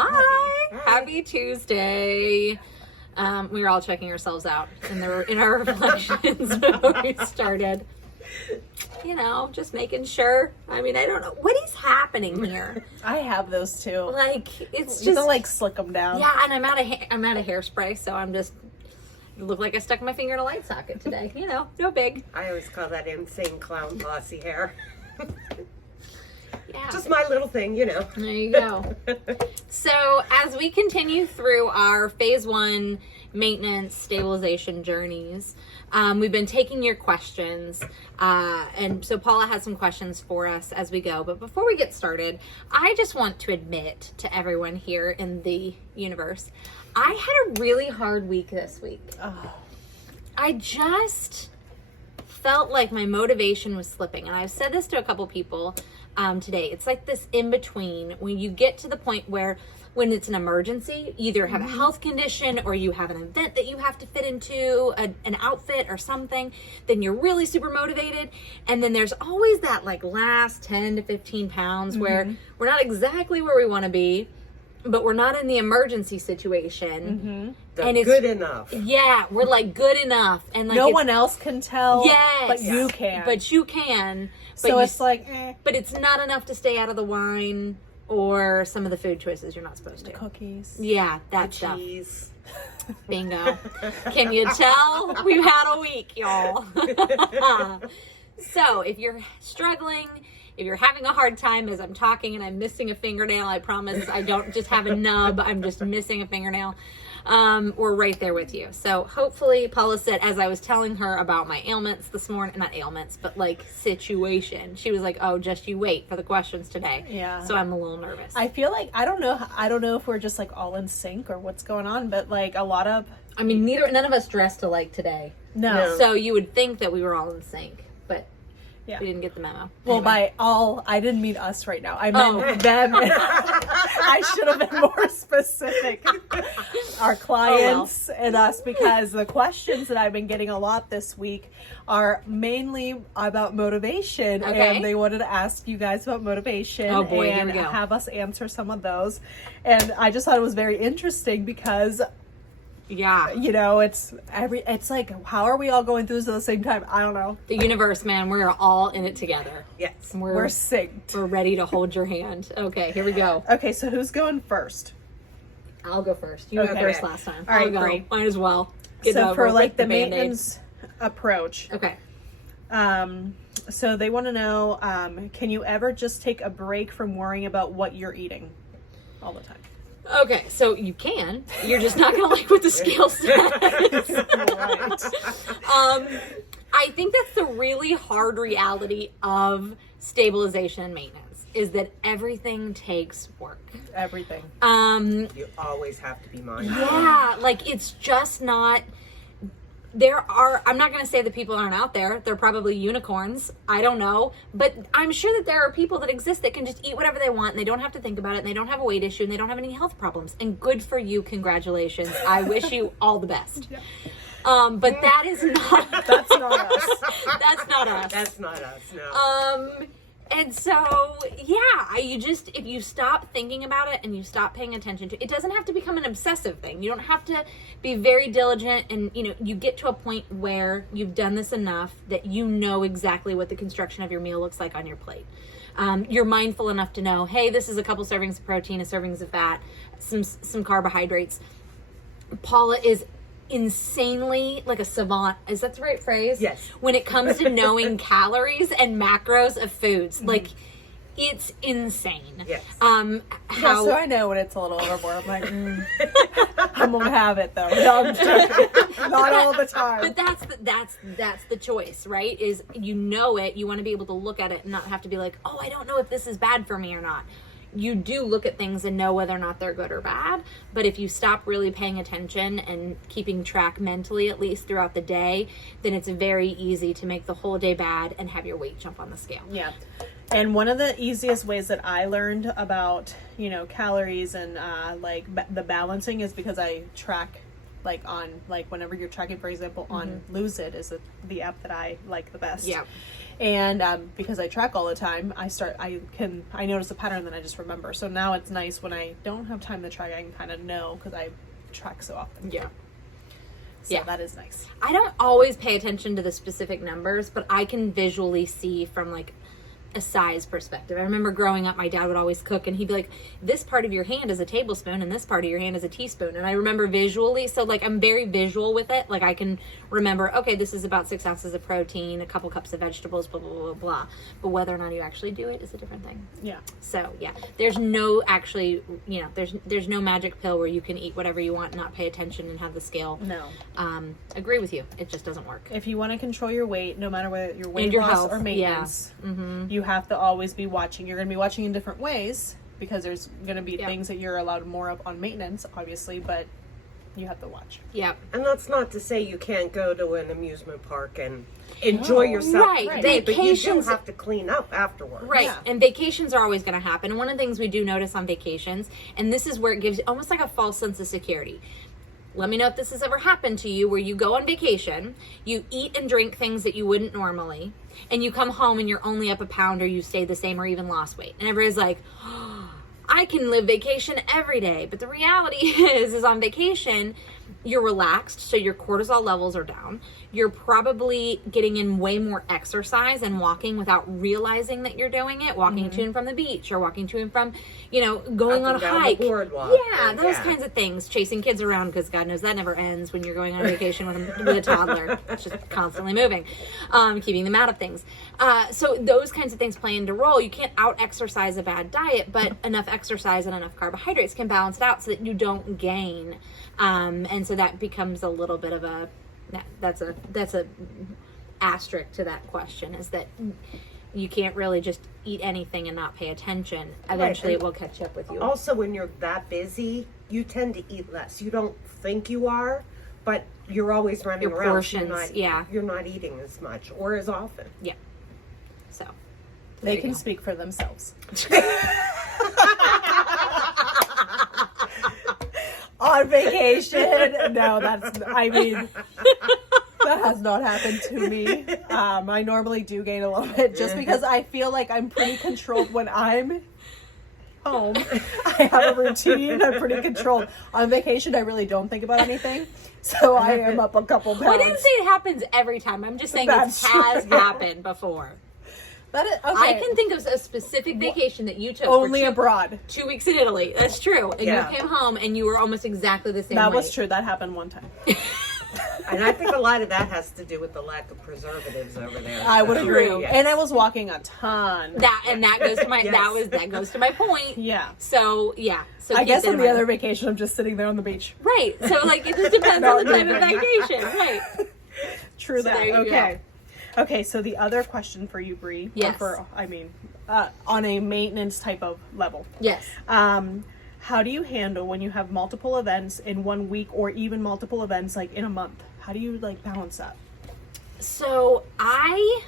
Hi. Happy Tuesday. We were all checking ourselves out in our reflections before we started. You know, just making sure. I mean, I don't know what is happening here. I have those too. Like it's You just can like slick them down. yeah, and I'm out of hairspray, so I'm just look like I stuck my finger in a light socket today. You know, no big. I always call that insane clown bossy hair. Yeah. Just my little thing, you know. There you go. So as we continue through our phase 1 maintenance stabilization journeys, we've been taking your questions. And so Paula has some questions for us as we go. But before we get started, I just want to admit to everyone here in the universe, I had a really hard week this week. Oh. I just felt like my motivation was slipping. And I've said this to a couple people today. It's like this in between when you get to the point where when it's an emergency, you either have a health condition or you have an event that you have to fit into, an outfit or something, then you're really super motivated. And then there's always that like last 10 to 15 pounds where we're not exactly where we want to be, but we're not in the emergency situation. And it's good enough. Yeah, we're like good enough. And like No one else can tell. Yes. But you can. But you can. So it's like, But it's not enough to stay out of the wine or some of the food choices you're not supposed to. cookies. Yeah, that stuff. Cheese. Bingo. Can you tell? We've had a week, y'all. So if you're struggling, if you're having a hard time as I'm talking and I'm missing a fingernail, I promise I don't just have a nub, I'm just missing a fingernail. We're right there with you. So hopefully, Paula said, as I was telling her about my ailments this morning, not ailments, but like situation, she was like, oh, just you wait for the questions today. Yeah. So I'm a little nervous. I feel like, I don't know if we're just like all in sync or what's going on, but like a lot of, I mean, none of us dressed alike today. no. So you would think that we were all in sync, but Yeah. we didn't get the memo. Well, Anyway. by all, I didn't mean us right now. I meant them. I should have been more specific. Our clients and us, because the questions that I've been getting a lot this week are mainly about motivation. Okay. And they wanted to ask you guys about motivation. Oh, boy, here and we go. have us answer some of those. And I just thought it was very interesting because, Yeah. you know, it's like, how are we all going through this at the same time? I don't know. The universe, man, we're all in it together. Yes. We're synced. We're ready to hold your hand. Okay, here we go. Okay, so who's going first? I'll go first. You went Okay. first last time. All right, I'll go. great. Might as well. Get So over for with like the Band-Aid. maintenance approach, Okay. so they want to know, can you ever just take a break from worrying about what you're eating all the time? Okay, so you can. You're just not gonna like what the scale says. I think that's the really hard reality of stabilization and maintenance is that everything takes work. Everything. You always have to be mindful. Yeah, like it's just not. I'm not going to say that people aren't out there. They're probably unicorns. I don't know. But I'm sure that there are people that exist that can just eat whatever they want and they don't have to think about it and they don't have a weight issue and they don't have any health problems. And good for you. Congratulations. I wish you all the best. But that is not. That's not us. That's not us. That's not us, no. And so, yeah, if you stop thinking about it and you stop paying attention to it, it doesn't have to become an obsessive thing. You don't have to be very diligent and, you get to a point where you've done this enough that you know exactly what the construction of your meal looks like on your plate. You're mindful enough to know, hey, this is a couple servings of protein, a servings of fat, some carbohydrates. Paula is insanely like a savant. Is that the right phrase? Yes. When it comes to knowing calories and macros of foods, like it's insane. Yes. Yeah, How so I know when it's a little overboard. I'm like, I'm gonna have it though. No, I'm joking. Not all the time. but that's the choice, right? Is you know it, you want to be able to look at it and not have to be like, oh, I don't know if this is bad for me or not. You do look at things and know whether or not they're good or bad. But if you stop really paying attention and keeping track mentally, at least throughout the day, then it's very easy to make the whole day bad and have your weight jump on the scale. Yeah. And one of the easiest ways that I learned about, calories and the balancing is because I track like on, like whenever you're tracking, for example, on Lose It is the app that I like the best. Yeah. And because I track all the time, I notice a pattern that I just remember. So now it's nice when I don't have time to track, I can kind of know because I track so often. Yeah. So Yeah. that is nice. I don't always pay attention to the specific numbers, but I can visually see from like a size perspective. I remember growing up, my dad would always cook and he'd be like, this part of your hand is a tablespoon and this part of your hand is a teaspoon. And I remember visually, so like I'm very visual with it. Like I can remember, okay, this is about 6 ounces of protein, a couple cups of vegetables, blah, blah, blah, blah. But whether or not you actually do it is a different thing. Yeah. So yeah, there's no actually, there's no magic pill where you can eat whatever you want and not pay attention and have the scale. No. Agree with you. It just doesn't work. If you want to control your weight, no matter whether your weight And your loss health, or maintenance, you have to always be watching. You're going to be watching in different ways because there's going to be things that you're allowed more of on maintenance, obviously, but you have to watch. Yep. And that's not to say you can't go to an amusement park and enjoy yourself. Right. But you do Vacations- have to clean up afterwards. Right. Yeah. And vacations are always going to happen. One of the things we do notice on vacations, and this is where it gives almost like a false sense of security. Let me know if this has ever happened to you, where you go on vacation, you eat and drink things that you wouldn't normally, and you come home and you're only up a pound or you stay the same or even lost weight. And everybody's like, oh, I can live vacation every day. But the reality is on vacation, you're relaxed, so your cortisol levels are down. You're probably getting in way more exercise and walking without realizing that you're doing it. Walking to and from the beach, or walking to and from, going Up on and a down the hike. boardwalk. Yeah, those kinds of things. Chasing kids around, because God knows that never ends when you're going on vacation with a toddler. It's just constantly moving. Keeping them out of things. So those kinds of things play into role. You can't out-exercise a bad diet, but enough exercise and enough carbohydrates can balance it out so that you don't gain. And so that becomes a little bit of that's a asterisk to that question, is that you can't really just eat anything and not pay attention. Eventually it will catch up with you. Also, when you're that busy, you tend to eat less. You don't think you are, but you're always running Your around. portions, You're not eating as much or as often. Yeah. So They can speak for themselves. On vacation, no, that has not happened to me. I normally do gain a little bit just because I feel like I'm pretty controlled when I'm home. I have a routine. I'm pretty controlled. On vacation, I really don't think about anything. So I am up a couple pounds. Well, I didn't say it happens every time. I'm just saying That's it has true. happened before. That is, okay. I can think of a specific vacation that you took Only for abroad. 2 weeks in Italy. That's true. And Yeah. you came home and you were almost exactly the same That weight. was true. That happened one time. And I think a lot of that has to do with the lack of preservatives over there. I would So, agree. yes. And I was walking a ton. That goes to my Yes. that goes to my point. Yeah. So yeah. So I keep guess that on in the mind. other vacation, I'm just sitting there on the beach. Right. So like it just depends No, on the type no, of no. vacation. Right. True that. there you Okay. Okay, so the other question for you, Bree, Yes. on a maintenance type of level. Yes. How do you handle when you have multiple events in 1 week or even multiple events like in a month? How do you like balance that? So I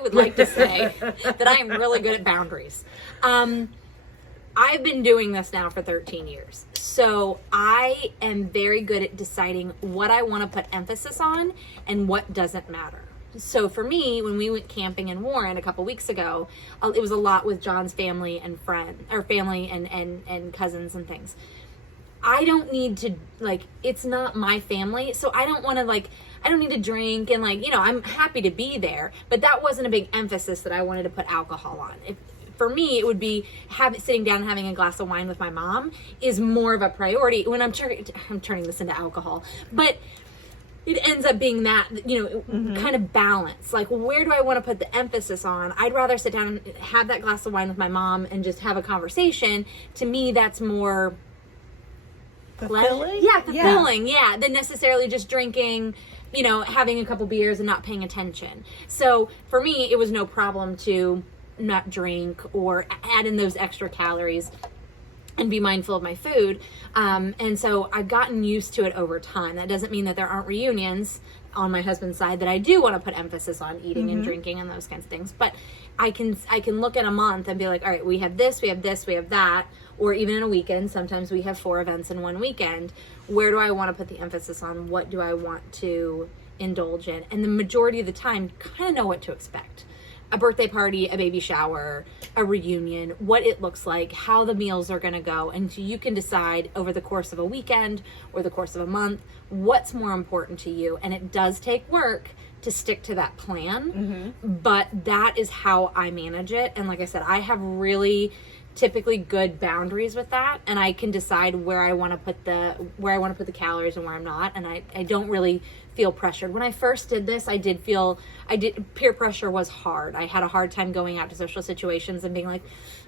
would like to say that I am really good at boundaries. I've been doing this now for 13 years. So I am very good at deciding what I want to put emphasis on and what doesn't matter. So for me, when we went camping in Warren a couple weeks ago, it was a lot with John's family and family and cousins and things. I don't need to, it's not my family, so I don't want to, I don't need to drink and, I'm happy to be there, but that wasn't a big emphasis that I wanted to put alcohol on. For me, it would be sitting down and having a glass of wine with my mom is more of a priority when I'm turning this into alcohol, but it ends up being that, kind of balance. Like, where do I want to put the emphasis on? I'd rather sit down and have that glass of wine with my mom and just have a conversation. To me, that's more Fulfilling? Yeah, fulfilling. Yeah, than necessarily just drinking, having a couple beers and not paying attention. So for me, it was no problem to not drink or add in those extra calories and be mindful of my food. And so I've gotten used to it over time. That doesn't mean that there aren't reunions on my husband's side that I do want to put emphasis on eating and drinking and those kinds of things. But I can look at a month and be like, all right, we have this, we have this, we have that, or even in a weekend, sometimes we have 4 events in one weekend. Where do I want to put the emphasis on? What do I want to indulge in? And the majority of the time, kind of know what to expect. A birthday party, a baby shower, a reunion, what it looks like, how the meals are going to go. And so you can decide over the course of a weekend or the course of a month, what's more important to you. And it does take work to stick to that plan, but that is how I manage it. And like I said, I have really typically good boundaries with that, and I can decide where I want to put the calories and where I'm not, and I don't really feel pressured. When I first did this, peer pressure was hard. I had a hard time going out to social situations and being like,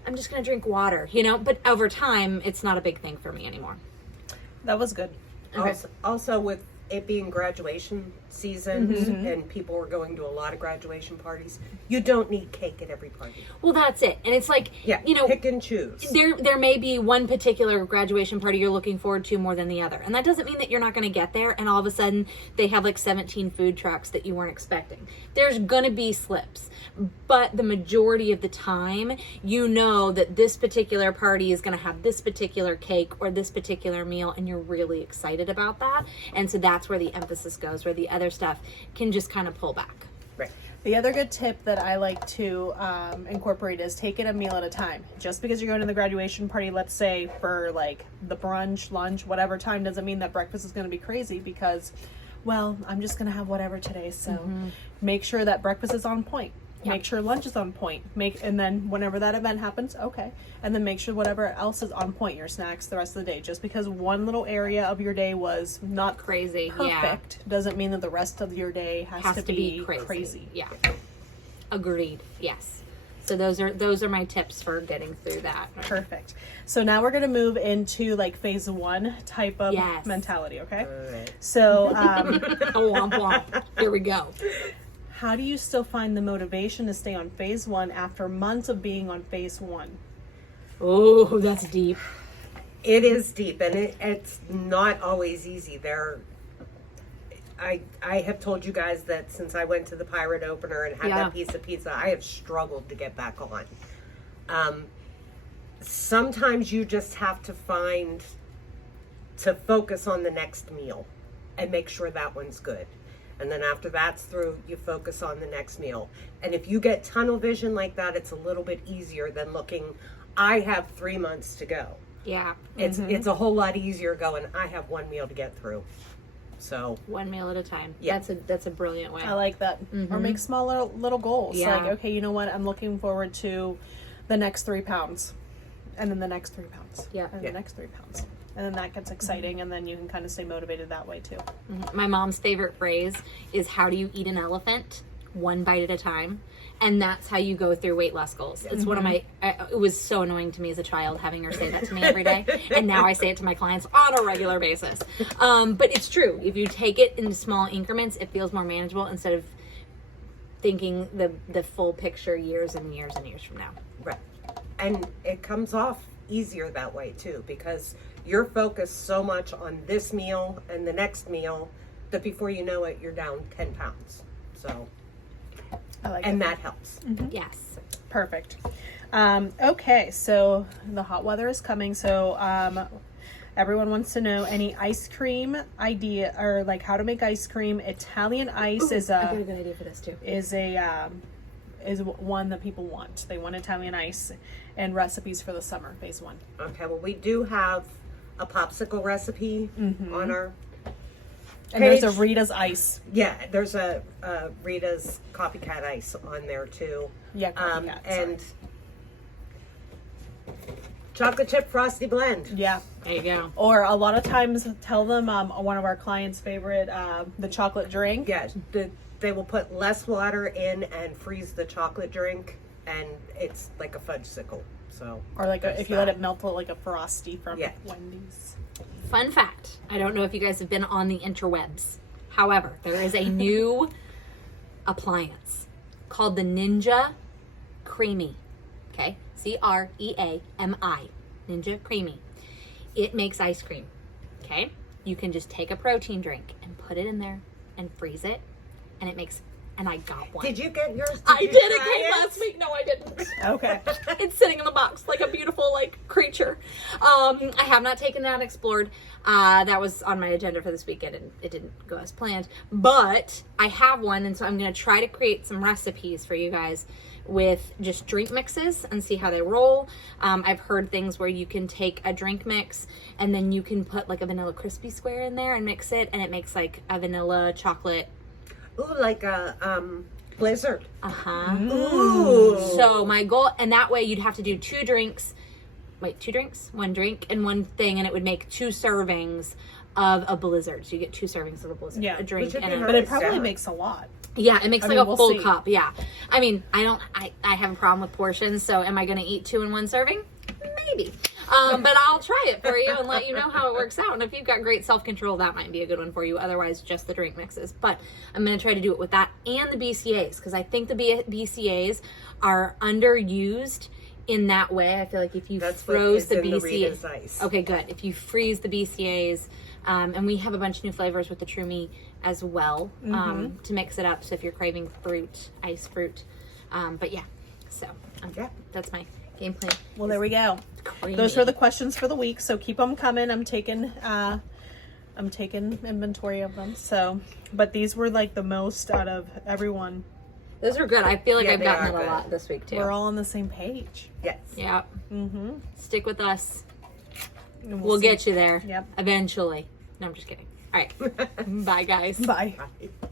I'm just going to drink water, but over time it's not a big thing for me anymore. That was good. Also with it being graduation season and people were going to a lot of graduation parties, you don't need cake at every party. Well, that's it. And it's like, pick and choose. There may be one particular graduation party you're looking forward to more than the other. And that doesn't mean that you're not going to get there and all of a sudden they have like 17 food trucks that you weren't expecting. There's going to be slips. But the majority of the time, you know that this particular party is going to have this particular cake or this particular meal, and you're really excited about that. And so that's where the emphasis goes, where the other stuff can just kind of pull back. Right. The other good tip that I like to incorporate is take it a meal at a time. Just because you're going to the graduation party, let's say for like the brunch, lunch, whatever time, doesn't mean that breakfast is going to be crazy because, well, I'm just going to have whatever today. So make sure that breakfast is on point. Make sure lunch is on point. And then whenever that event happens, okay. And then make sure whatever else is on point, your snacks the rest of the day. Just because one little area of your day was not crazy, perfect, doesn't mean that the rest of your day has to be crazy. Yeah. Agreed. Yes. So those are my tips for getting through that. Perfect. So now we're going to move into like phase 1 type of mentality, okay? Right. So Womp womp. Here we go. How do you still find the motivation to stay on phase 1 after months of being on phase 1? Oh, that's deep. It is deep, and it's not always easy. I have told you guys that since I went to the Pirate Opener and had that piece of pizza, I have struggled to get back on. Sometimes you just have to focus on the next meal and make sure that one's good. And then after that's through, you focus on the next meal. And if you get tunnel vision like that, it's a little bit easier than looking, I have 3 months to go. Yeah. It's a whole lot easier going, I have one meal to get through. So one meal at a time. Yeah. That's a brilliant way. I like that. Or make smaller little goals. Yeah. Like, okay, you know what? I'm looking forward to the next 3 pounds. And then the next 3 pounds. Yeah. And the next 3 pounds. And then that gets exciting, and then you can kind of stay motivated that way too. My mom's favorite phrase is, how do you eat an elephant? One bite at a time. And that's how you go through weight loss goals. It's one of my, it was so annoying to me as a child having her say that to me every day. And now I say it to my clients on a regular basis. But it's true. If you take it in small increments, it feels more manageable instead of thinking the full picture years and years and years from now. right. And it comes off easier that way too, because you're focused so much on this meal and the next meal that before you know it, you're down 10 pounds. So, I like and it. that helps. Yes. Perfect. Okay, so the hot weather is coming. So everyone wants to know any ice cream idea, or like how to make ice cream. Italian ice is I got a good idea for this too. is one that people want. They want Italian ice and recipes for the summer, phase 1. Okay, well, we do have a popsicle recipe on our And there's a page. Rita's ice. Yeah, there's a Rita's Copycat Ice on there too. Yeah, copycat, sorry. And chocolate chip frosty blend. Yeah. There you go. Or a lot of times tell them one of our clients' favorite, the chocolate drink. Yeah, they will put less water in and freeze the chocolate drink, and it's like a fudgesicle. So, Or like there's if you let that. it melt like a Frosty from Yeah. Wendy's. Fun fact. I don't know if you guys have been on the interwebs. However, there is a new appliance called the Ninja Creamy. Okay? Creami. Ninja Creamy. It makes ice cream. Okay? You can just take a protein drink and put it in there and freeze it, and it makes and I got one. Did you get yours? I you did. It try came last week. No, I didn't. Okay. It's sitting in the box like a beautiful creature. I have not taken it out and explored. That was on my agenda for this weekend and it didn't go as planned. But I have one, and so I'm going to try to create some recipes for you guys with just drink mixes and see how they roll. I've heard things where you can take a drink mix and then you can put like a vanilla crispy square in there and mix it, and it makes like a vanilla chocolate. Ooh, like a blizzard. Uh-huh. Ooh. So my goal, and that way you'd have to do 2 drinks. Wait, 2 drinks? 1 drink and 1 thing, and it would make 2 servings of a blizzard. So you get 2 servings of a blizzard. Yeah. A drink Which would and be a... nice. But it probably Yeah. makes a lot. Yeah, it makes I like mean, a we'll full see. cup. Yeah. I mean, I have a problem with portions, so am I going to eat 2 in 1 serving? Maybe. But I'll try it for you and let you know how it works out. And if you've got great self-control, that might be a good one for you. Otherwise, just the drink mixes. But I'm going to try to do it with that and the BCAs, because I think the BCAs are underused in that way. I feel like if you That's what froze is the in the BCAs, Rita's Ice. okay, good. If you freeze the BCAs, and we have a bunch of new flavors with the Trumi as well, to mix it up. So if you're craving fruit, ice fruit, but yeah, so Yeah. that's my game plan. Well, there we go. Creamy. Those are the questions for the week, so keep them coming. I'm taking inventory of them. So, but these were like the most out of everyone. Those are good. I feel like Yeah, I've they gotten are it a good. lot this week too. We're all on the same page. Yes. Yeah. Mm-hmm. Stick with us. And We'll see. get you there. Yep. Eventually. No, I'm just kidding. All right. Bye, guys. Bye. Bye.